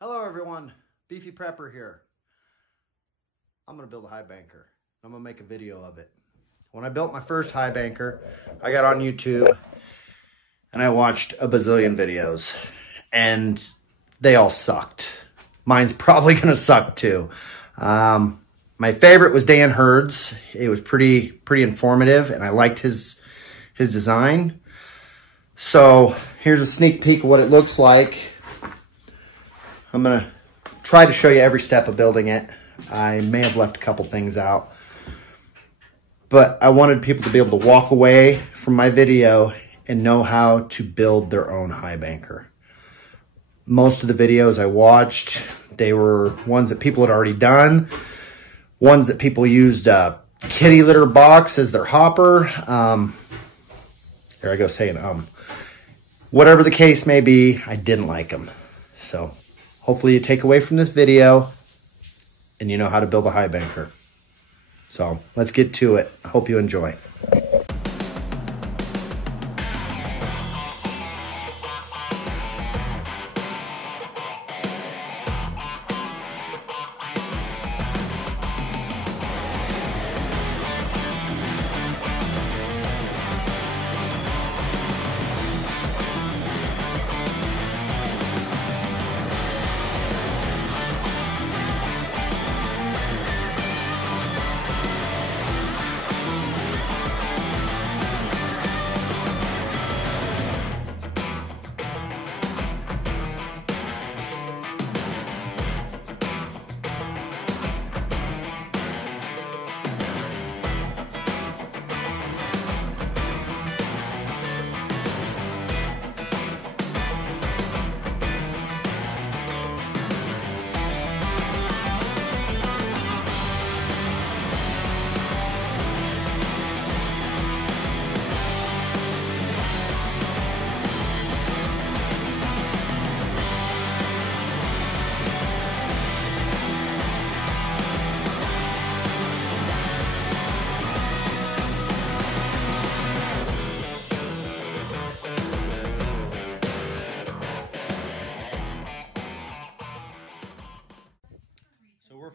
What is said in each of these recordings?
Hello everyone, Beefyprepper here. I'm gonna build a Highbanker. I'm gonna make a video of it. When I built my first Highbanker, I got on YouTube and I watched a bazillion videos and they all sucked. Mine's probably gonna suck too. My favorite was Dan Hurd's. It was pretty informative and I liked his design. So here's a sneak peek of what it looks like. I'm gonna try to show you every step of building it. I may have left a couple things out, but I wanted people to be able to walk away from my video and know how to build their own Highbanker. Most of the videos I watched, they were ones that people had already done, ones that people used a kitty litter box as their hopper. There I go saying Whatever the case may be, I didn't like them. So hopefully you take away from this video and you know how to build a Highbanker. So let's get to it. I hope you enjoy.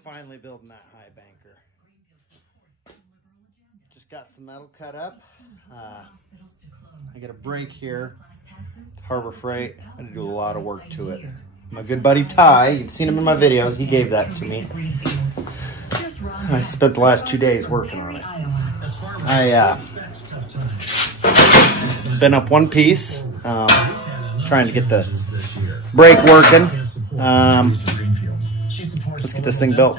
Finally building that Highbanker. Just got some metal cut up. I got a brake here, Harbor Freight. I had to do a lot of work to it. My good buddy Ty, you've seen him in my videos, he gave that to me. I spent the last 2 days working on it. I been up one piece, trying to get the brake working. Let's get this thing built.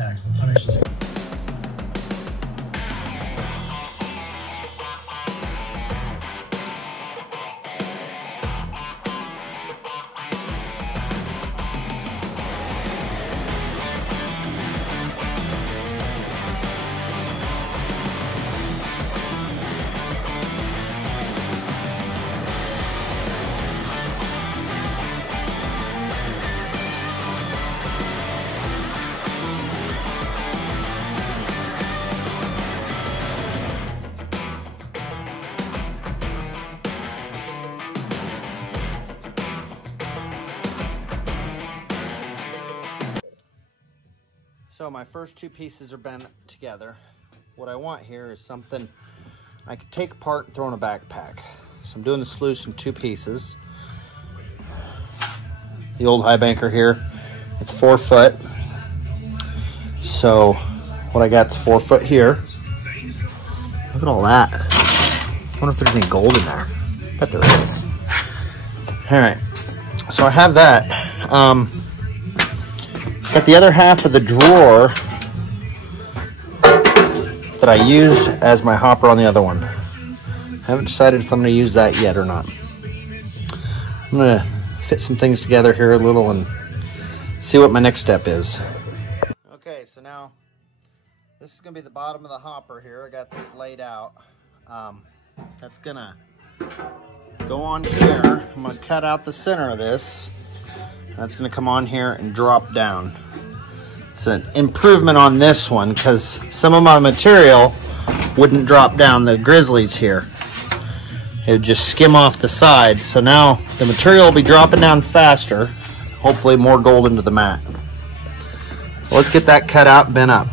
So my first two pieces are bent together. What I want here is something I can take apart and throw in a backpack. So I'm doing the sluice in two pieces. The old Highbanker here, it's 4 foot. So what I got is 4 foot here. Look at all that. I wonder if there's any gold in there. I bet there is. All right, so I have that. Got the other half of the drawer that I use as my hopper on the other one. I haven't decided if I'm going to use that yet or not. I'm going to fit some things together here a little and see what my next step is. Okay, so now this is going to be the bottom of the hopper here. I got this laid out. That's going to go on here. I'm going to cut out the center of this. That's going to come on here and drop down. It's an improvement on this one because some of my material wouldn't drop down the grizzlies here. It would just skim off the side. So now the material will be dropping down faster. hopefully more gold into the mat. Let's get that cut out and bent up.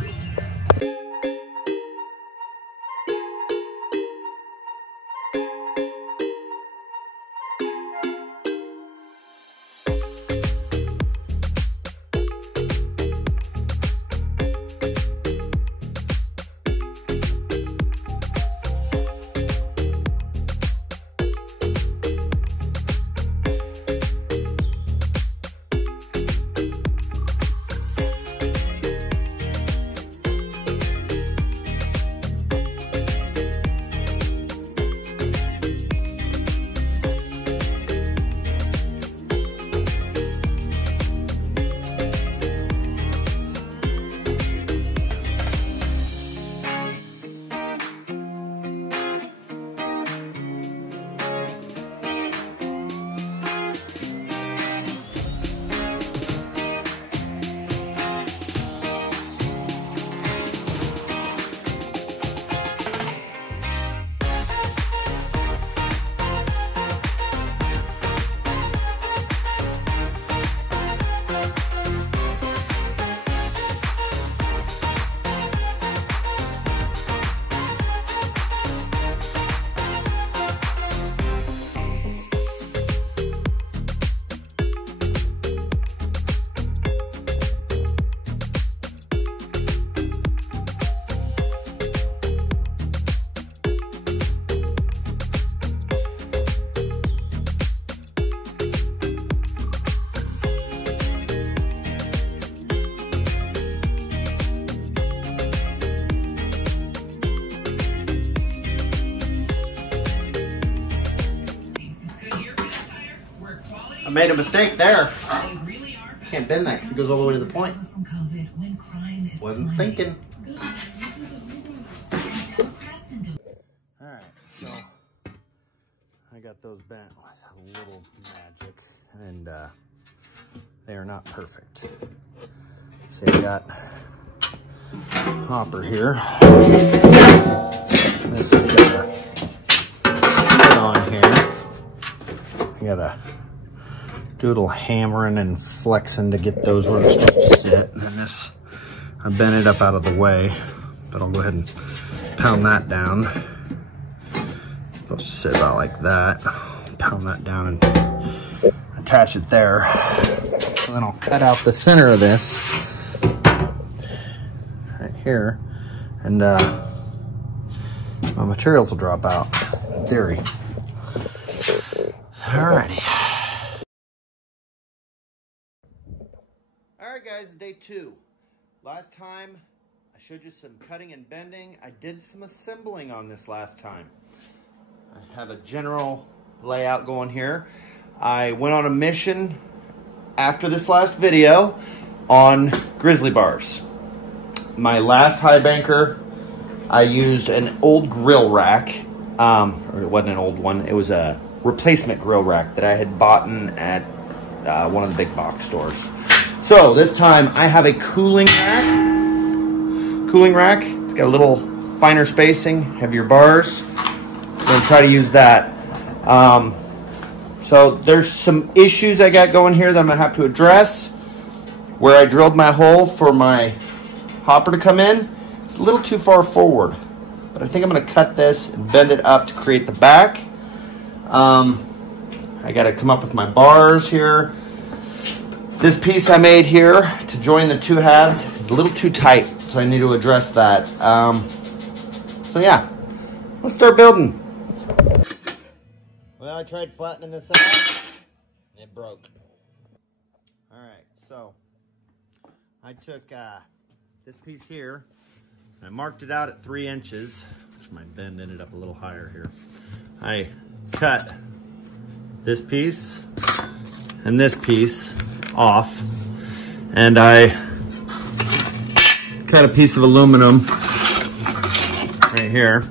I made a mistake there. Can't bend that because it goes all the way to the point. Wasn't thinking. Alright, so I got those bent with a little magic, and they are not perfect. So you got hopper here. This is got to sit on here. I gotta do a little hammering and flexing to get those where they're supposed to sit. And then this, I bent it up out of the way, but I'll go ahead and pound that down. It's supposed to sit about like that. Pound that down and attach it there. And then I'll cut out the center of this right here, and my materials will drop out, in theory. Alrighty. Alright guys, day 2. Last time I showed you some cutting and bending. I did some assembling on this last time. I have a general layout going here. I went on a mission after this last video on grizzly bars. My last Highbanker, I used an old grill rack. Or it wasn't an old one, it was a replacement grill rack that I had bought at one of the big box stores. So this time I have a cooling rack. It's got a little finer spacing, heavier bars. I'm gonna try to use that. So there's some issues I got going here that I'm gonna have to address. Where I drilled my hole for my hopper to come in, it's a little too far forward. But I think I'm gonna cut this and bend it up to create the back. I gotta come up with my bars here. This piece I made here to join the two halves is a little too tight, so I need to address that. So yeah, let's start building. Well, I tried flattening this out, and it broke. All right, so I took this piece here, and I marked it out at 3 inches, which my bend ended up a little higher here. I cut this piece and this piece off, and I cut a piece of aluminum right here.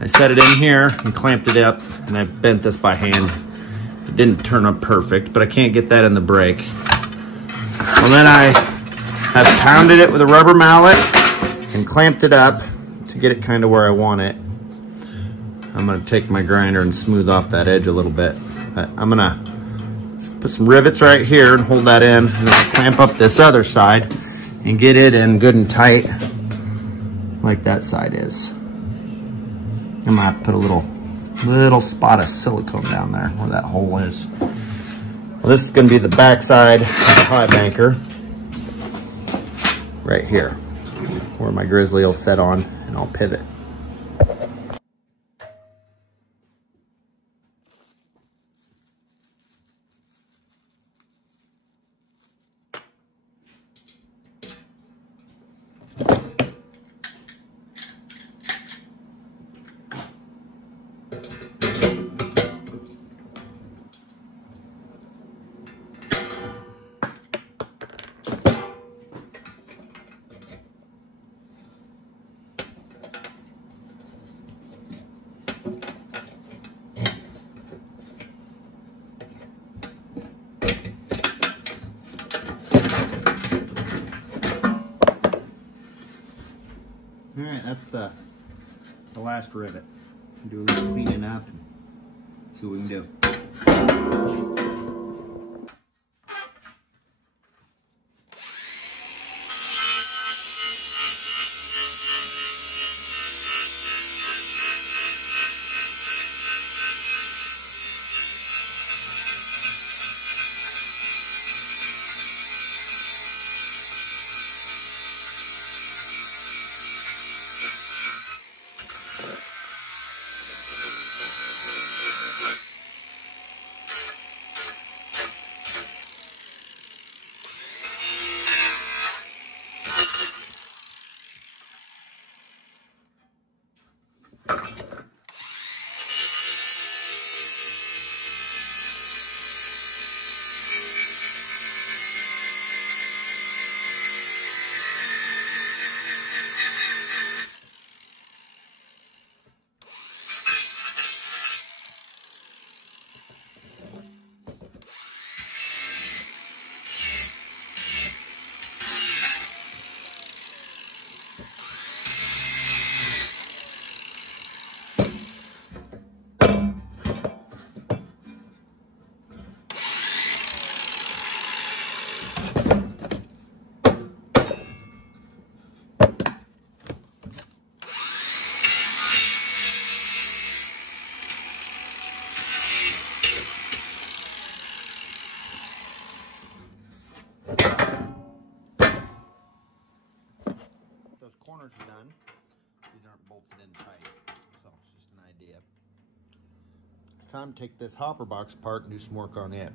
I set it in here and clamped it up, and I bent this by hand. It didn't turn up perfect, but I can't get that in the brake. Well, then I have pounded it with a rubber mallet and clamped it up to get it kind of where I want it. I'm gonna take my grinder and smooth off that edge a little bit. But I'm gonna Put some rivets right here and hold that in, and then clamp up this other side and get it in good and tight like that side is. I'm gonna have to put a little spot of silicone down there where that hole is. Well, this is gonna be the back side of the Highbanker right here, where my grizzly will set on, and I'll pivot. All right, that's the last rivet. Do a little cleaning up and see what we can do. Those corners are done. These aren't bolted in tight, so it's just an idea. It's time to take this hopper box apart and do some work on it.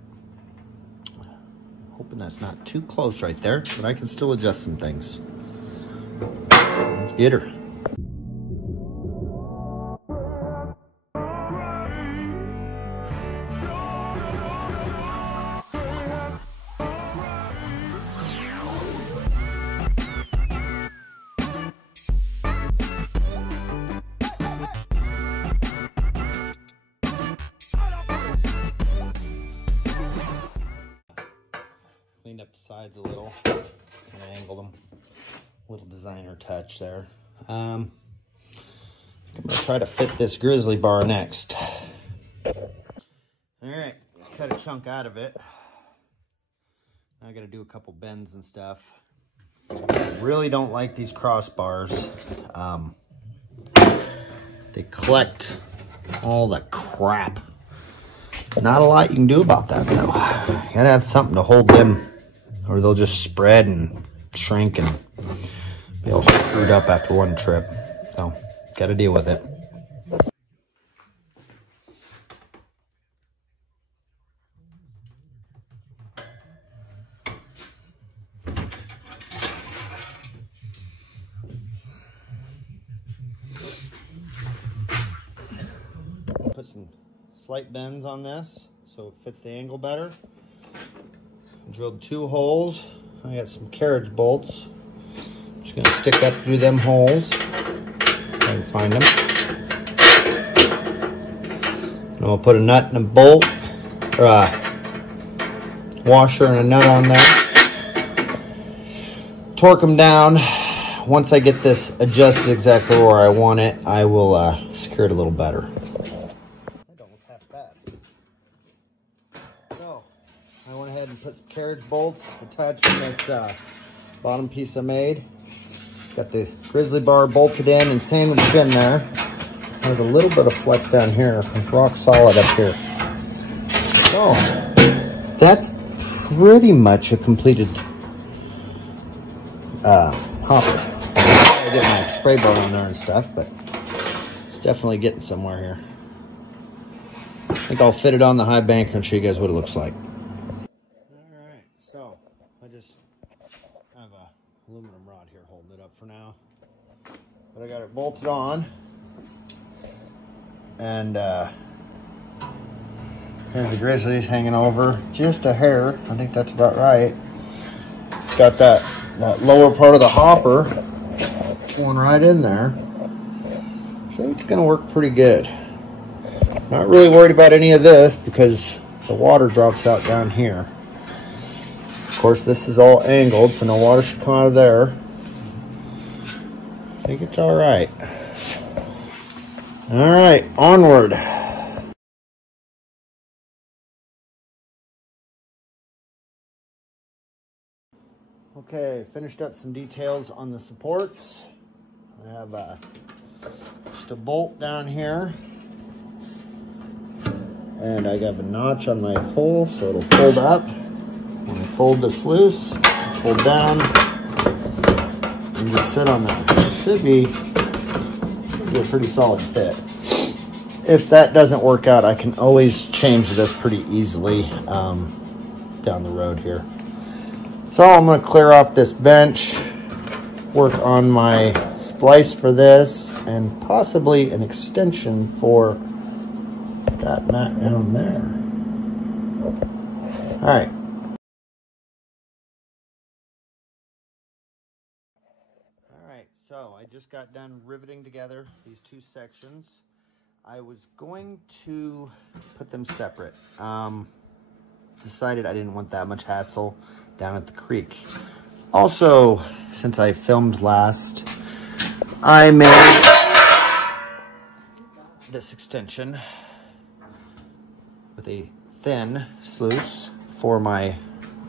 Hoping that's not too close right there, but I can still adjust some things. Let's get her. Cleaned up the sides a little and angled them. Little designer touch there. I'm gonna try to fit this grizzly bar next. All right, cut a chunk out of it. I gotta do a couple bends and stuff. I really don't like these crossbars. They collect all the crap. Not a lot you can do about that though. You gotta have something to hold them, or they'll just spread and shrink and be all screwed up after one trip. So, gotta deal with it. Put some slight bends on this so it fits the angle better. Drilled 2 holes. I got some carriage bolts. Just gonna stick up through them holes. If I can find them. And I'll put a nut and a bolt, or a washer and a nut on there. Torque them down. Once I get this adjusted exactly where I want it, I will secure it a little better. That don't look half bad. So, put some carriage bolts attached to this bottom piece I made. Got the grizzly bar bolted in and sandwiched in there. There's a little bit of flex down here. It's rock solid up here. So that's pretty much a completed hopper. I get my spray bar on there and stuff, but it's definitely getting somewhere here. I think I'll fit it on the Highbanker and show you guys what it looks like. Alright, so I just have a aluminum rod here holding it up for now. But I got it bolted on. And here's the grizzlies hanging over just a hair. I think that's about right. It's got that lower part of the hopper going right in there. So it's gonna work pretty good. Not really worried about any of this because the water drops out down here. Of course, this is all angled, so no water should come out of there. I think it's all right. All right, onward. Okay, finished up some details on the supports. I have just a bolt down here. And I have a notch on my pole, so it'll fold up. When I fold this loose, fold down, and just sit on that. It should be a pretty solid fit. If that doesn't work out, I can always change this pretty easily down the road here. So I'm going to clear off this bench, work on my splice for this, and possibly an extension for that mat down there. All right. So I just got done riveting together these two sections. I was going to put them separate. Decided I didn't want that much hassle down at the creek. Also, since I filmed last, I made this extension with a thin sluice for my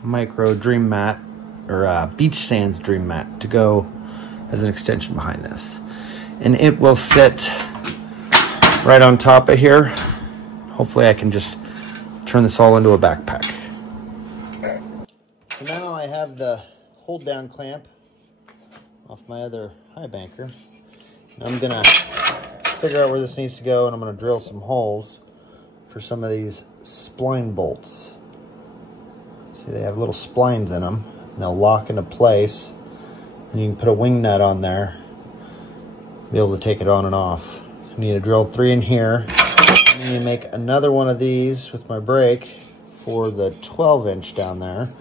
micro dream mat, or beach sands dream mat, to go as an extension behind this. And it will sit right on top of here. Hopefully I can just turn this all into a backpack. So now I have the hold down clamp off my other Highbanker. And I'm gonna figure out where this needs to go, and I'm gonna drill some holes for some of these spline bolts. See, they have little splines in them, and they'll lock into place. And you can put a wing nut on there, be able to take it on and off. So I need to drill 3 in here. And then you make another one of these with my brake for the 12-inch down there,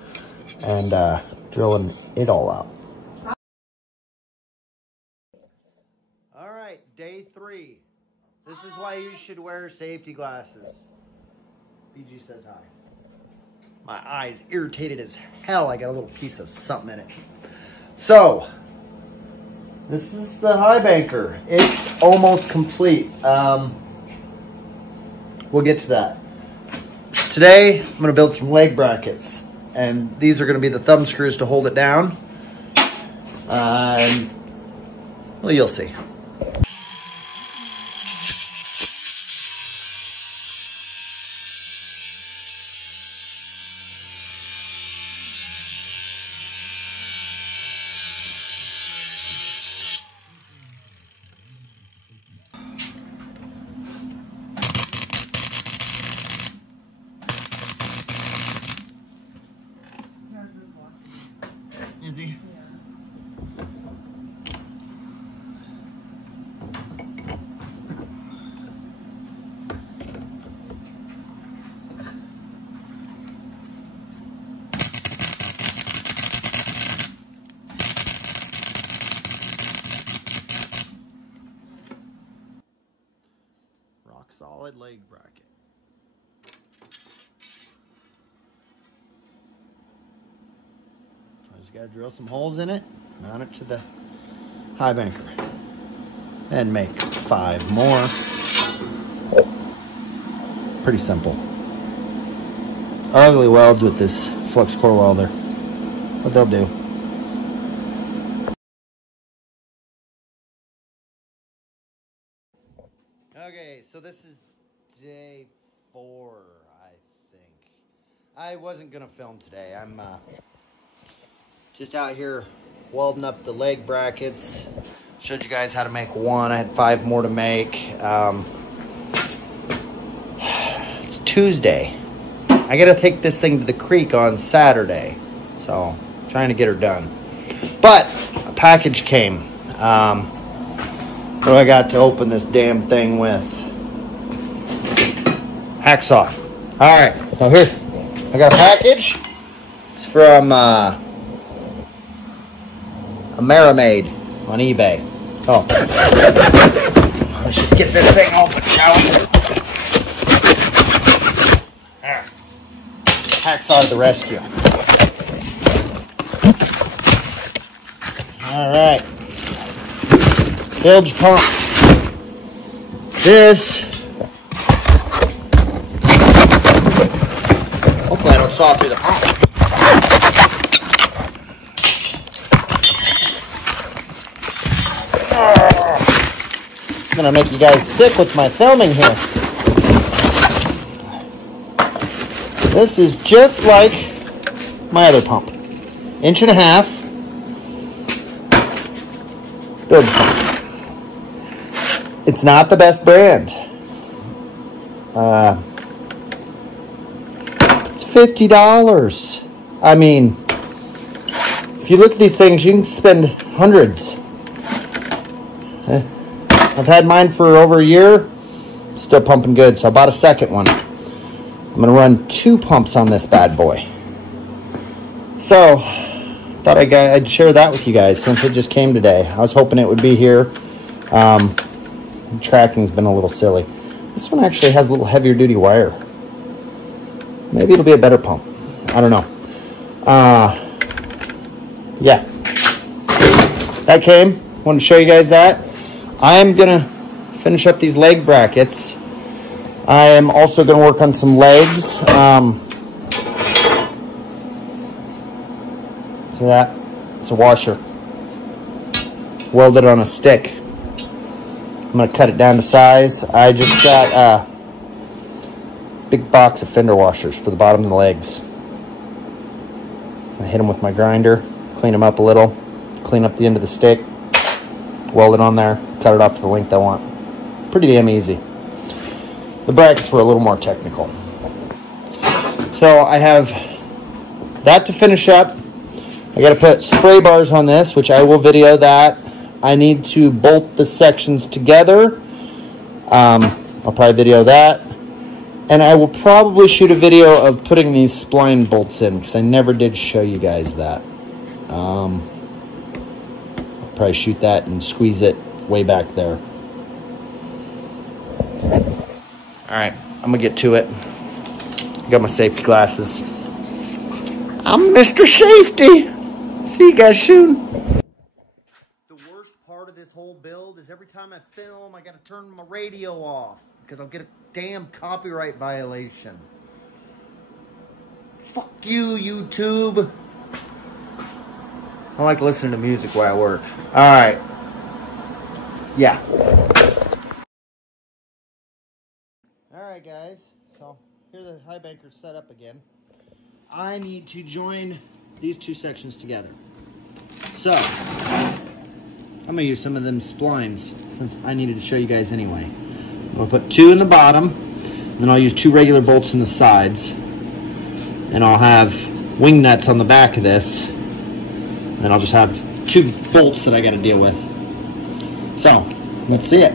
and drilling it all out. All right, day 3. This is why you should wear safety glasses. BG says hi. My eye's irritated as hell. I got a little piece of something in it. So, this is the Highbanker. It's almost complete. We'll get to that. Today, I'm going to build some leg brackets. And these are going to be the thumb screws to hold it down. Well, you'll see. Is he? Rock solid leg bracket. I just got to drill some holes in it, mount it to the Highbanker, and make 5 more. Pretty simple. Ugly welds with this flux core welder, but they'll do. Okay, so this is day 4, I think. I wasn't gonna film today. I'm just out here welding up the leg brackets. Showed you guys how to make one. I had 5 more to make. It's Tuesday. I gotta take this thing to the creek on Saturday, so trying to get her done. But a package came. What do I got to open this damn thing with? Hacksaw. All right, so here I got a package. It's from Amerimade on eBay. Oh, let's just get this thing open, shall we? Hacksaw to the rescue. All right. Bilge pump. This. Hopefully I don't saw through the pump. I'm gonna make you guys sick with my filming here. This is just like my other pump. 1.5 inches. Bilge pump. It's not the best brand. It's $50. I mean, if you look at these things, you can spend hundreds. I've had mine for over a year. Still pumping good, so I bought a second one. I'm going to run 2 pumps on this bad boy. So, thought I'd share that with you guys since it just came today. I was hoping it would be here. Tracking's been a little silly. This one actually has a little heavier duty wire. Maybe it'll be a better pump. I don't know. Yeah. That came. Wanted to show you guys that. I'm going to finish up these leg brackets. I am also going to work on some legs. So that, it's a washer. Welded on a stick. I'm going to cut it down to size. I just got a big box of fender washers for the bottom of the legs. I hit them with my grinder, clean them up a little, clean up the end of the stick, weld it on there, cut it off to the length I want. Pretty damn easy. The brackets were a little more technical. So I have that to finish up. I got to put spray bars on this, which I will video that. I need to bolt the sections together. I'll probably video that. And I will probably shoot a video of putting these spline bolts in, because I never did show you guys that. I'll probably shoot that and squeeze it way back there. Alright, I'm going to get to it. Got my safety glasses. I'm Mr. Safety. See you guys soon. The worst part of this whole build is every time I film, I got to turn my radio off because I'll get a damn copyright violation. Fuck you, YouTube. I like listening to music while I work. Alright. Yeah. Alright guys, so here the Highbanker's set up again. I need to join these 2 sections together. So, I'm going to use some of them splines since I needed to show you guys anyway. I'm going to put 2 in the bottom, and then I'll use 2 regular bolts in the sides. And I'll have wing nuts on the back of this. And I'll just have 2 bolts that I got to deal with. So, let's see it.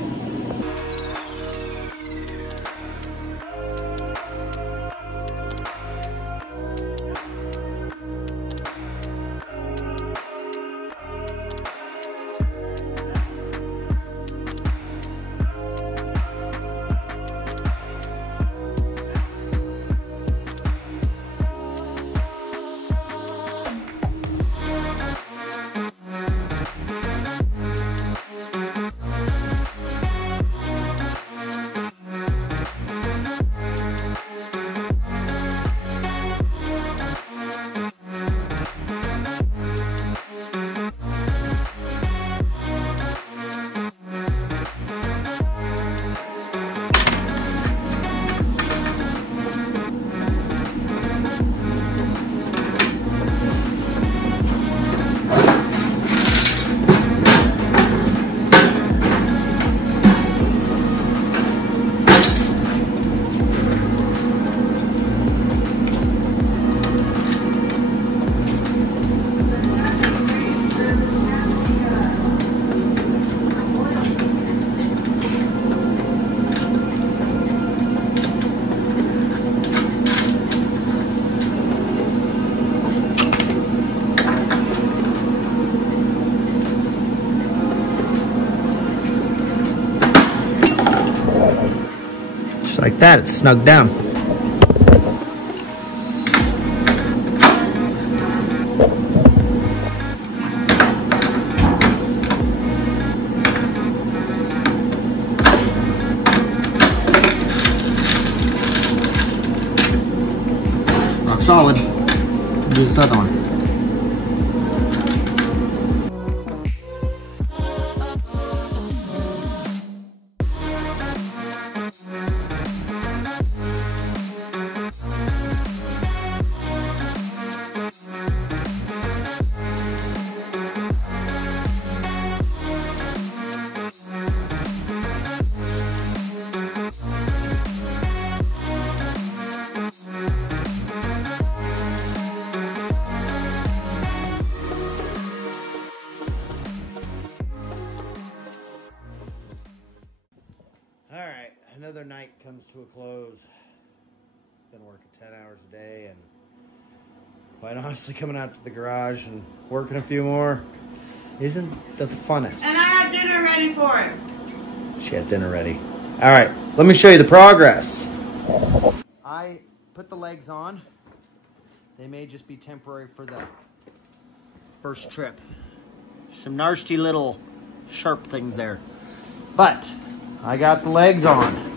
like that, it's snugged down. Rock solid. Do this other one. Alright, another night comes to a close. Been working 10 hours a day, and quite honestly, coming out to the garage and working a few more isn't the funnest. And I have dinner ready for him. She has dinner ready. Alright, let me show you the progress. I put the legs on. They may just be temporary for the first trip. Some nasty little sharp things there. But I got the legs on.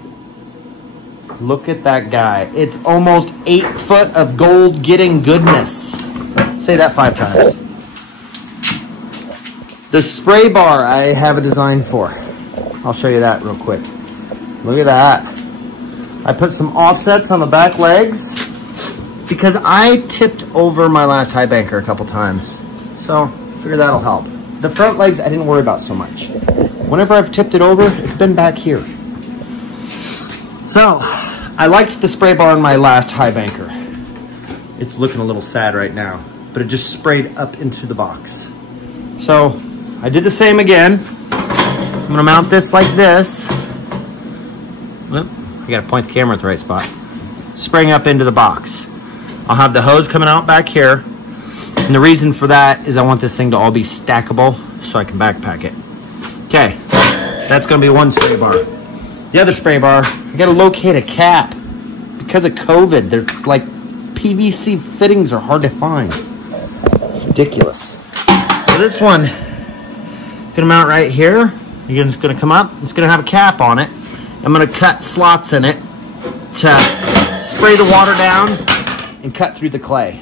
Look at that guy. It's almost 8 foot of gold getting goodness. Say that 5 times. The spray bar I have a design for. I'll show you that real quick. Look at that. I put some offsets on the back legs because I tipped over my last Highbanker a couple times. So I figure that'll help. The front legs I didn't worry about so much. Whenever I've tipped it over, it's been back here. So, I liked the spray bar on my last Highbanker. It's looking a little sad right now, but it just sprayed up into the box. So, I did the same again. I'm gonna mount this like this. Oop, I gotta point the camera at the right spot. Spraying up into the box. I'll have the hose coming out back here. And the reason for that is I want this thing to all be stackable so I can backpack it. Okay, that's gonna be one spray bar. The other spray bar, I gotta locate a cap. Because of COVID, they're like PVC fittings are hard to find. It's ridiculous. So this one is gonna mount right here. Again, it's gonna come up, it's gonna have a cap on it. I'm gonna cut slots in it to spray the water down and cut through the clay.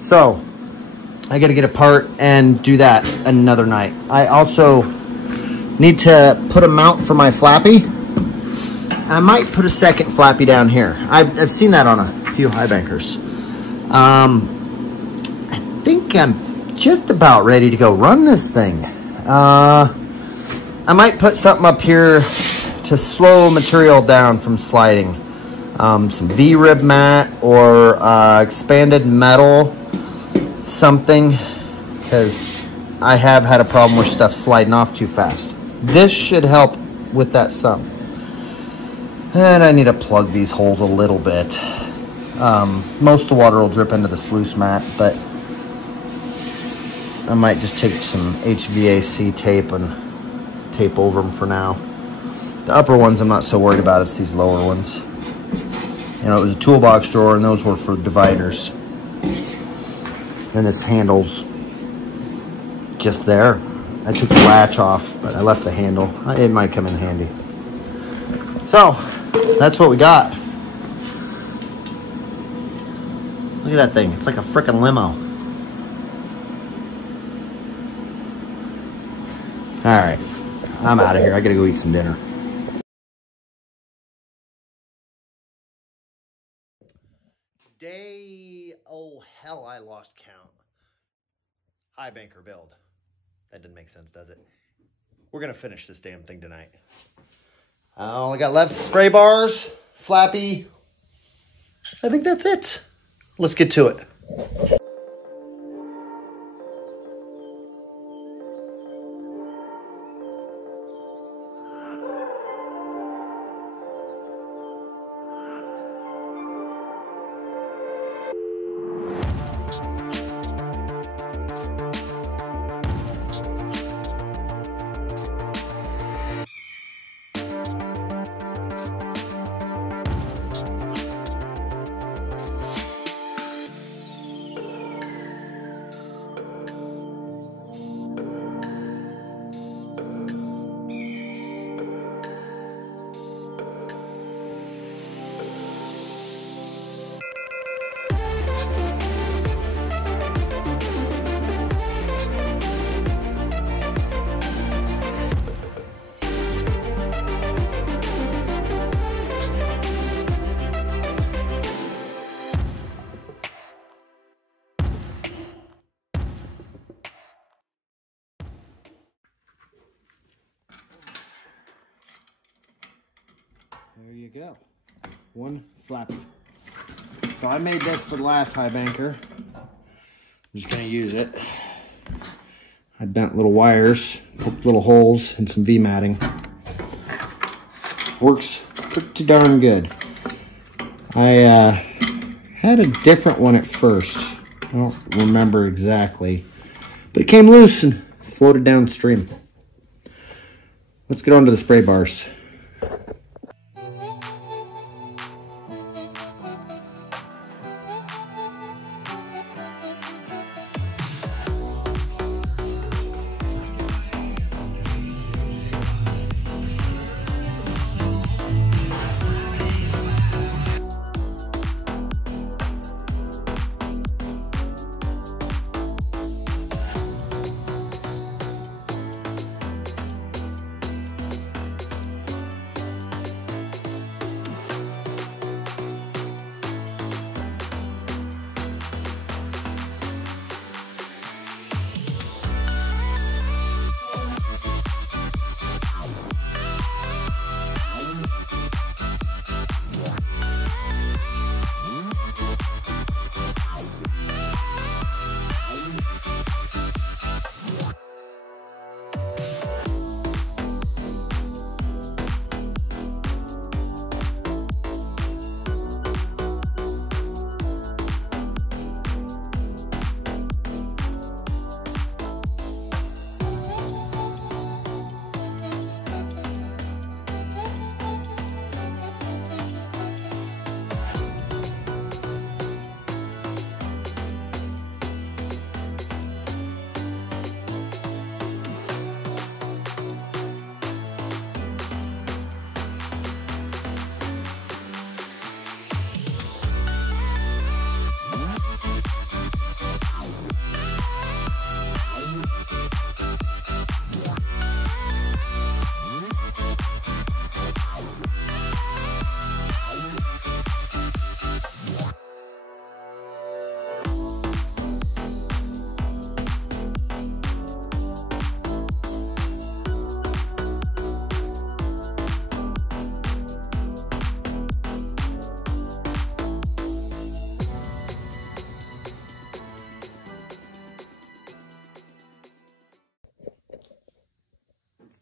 So, I gotta get a part and do that another night. I also need to put a mount for my flappy. I might put a second flappy down here. I've seen that on a few Highbankers. I think I'm just about ready to go run this thing. I might put something up here to slow material down from sliding. Some V-rib mat or expanded metal. Something, because I have had a problem with stuff sliding off too fast. This should help with that some. And I need to plug these holes a little bit. Most of the water will drip into the sluice mat, but I might just take some HVAC tape and tape over them for now. The upper ones I'm not so worried about, it's these lower ones. You know, it was a toolbox drawer and those were for dividers. And this handle's just there. I took the latch off, but I left the handle. It might come in handy. So, that's what we got. Look at that thing. It's like a frickin' limo. Alright, I'm out of here. I gotta go eat some dinner. Oh hell, I lost count. Highbanker build. That didn't make sense, does it? We're gonna finish this damn thing tonight. All I got left, spray bars, flappy. I think that's it. Let's get to it. There you go. One flappy. So I made this for the last Highbanker. I'm just gonna use it. I bent little wires, poked little holes, and some V-matting. Works pretty darn good. I had a different one at first. I don't remember exactly, but it came loose and floated downstream. Let's get on to the spray bars.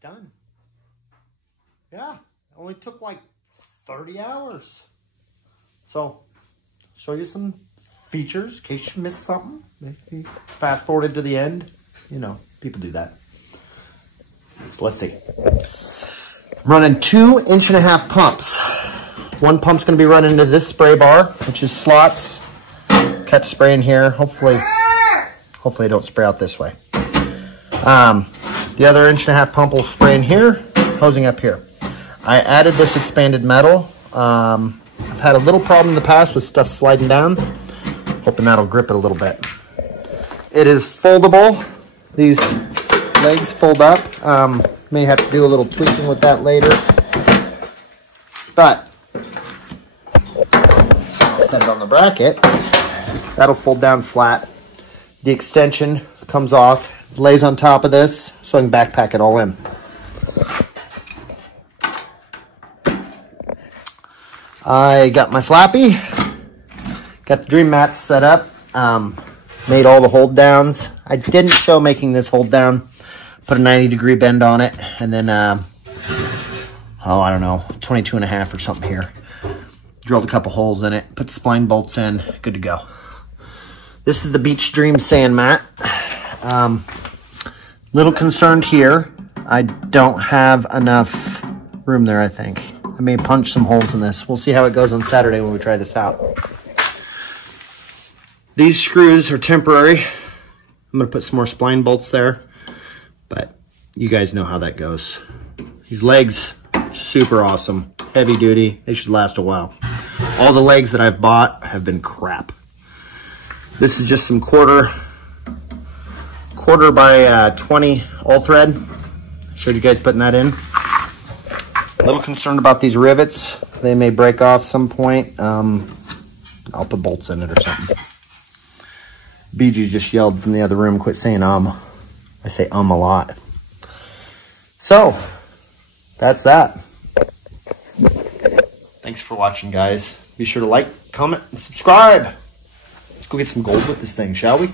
Done. Yeah, it only took like 30 hours. So, show you some features in case you missed something. Maybe fast forwarded to the end. You know, people do that. So let's see. I'm running 2 1.5-inch pumps. One pump's going to be running into this spray bar, which is slots. Catch spray in here. Hopefully I don't spray out this way. The other 1.5-inch pump will spray in here, hosing up here. I added this expanded metal. I've had a little problem in the past with stuff sliding down. Hoping that'll grip it a little bit. It is foldable. These legs fold up. May have to do a little tweaking with that later. But I'll set it on the bracket. That'll fold down flat. The extension comes off. Lays on top of this so I can backpack it all in. I got my flappy, got the dream mats set up, made all the hold downs. I didn't show making this hold down, put a 90-degree bend on it, and then, I don't know, 22.5 or something here. Drilled a couple holes in it, put the spline bolts in, good to go. This is the Beach Dream sand mat. Little concerned here. I don't have enough room there, I think. I may punch some holes in this. We'll see how it goes on Saturday when we try this out. These screws are temporary. I'm going to put some more spline bolts there, but you guys know how that goes. These legs, super awesome. Heavy duty. They should last a while. All the legs that I've bought have been crap. This is just some quarter by 20 all thread. Showed you guys putting that in. A little concerned about these rivets. They may break off some point. I'll put bolts in it or something. BG just yelled from the other room, quit saying I say a lot. So, that's that. Thanks for watching, guys. Be sure to like, comment, and subscribe. Let's go get some gold with this thing, shall we?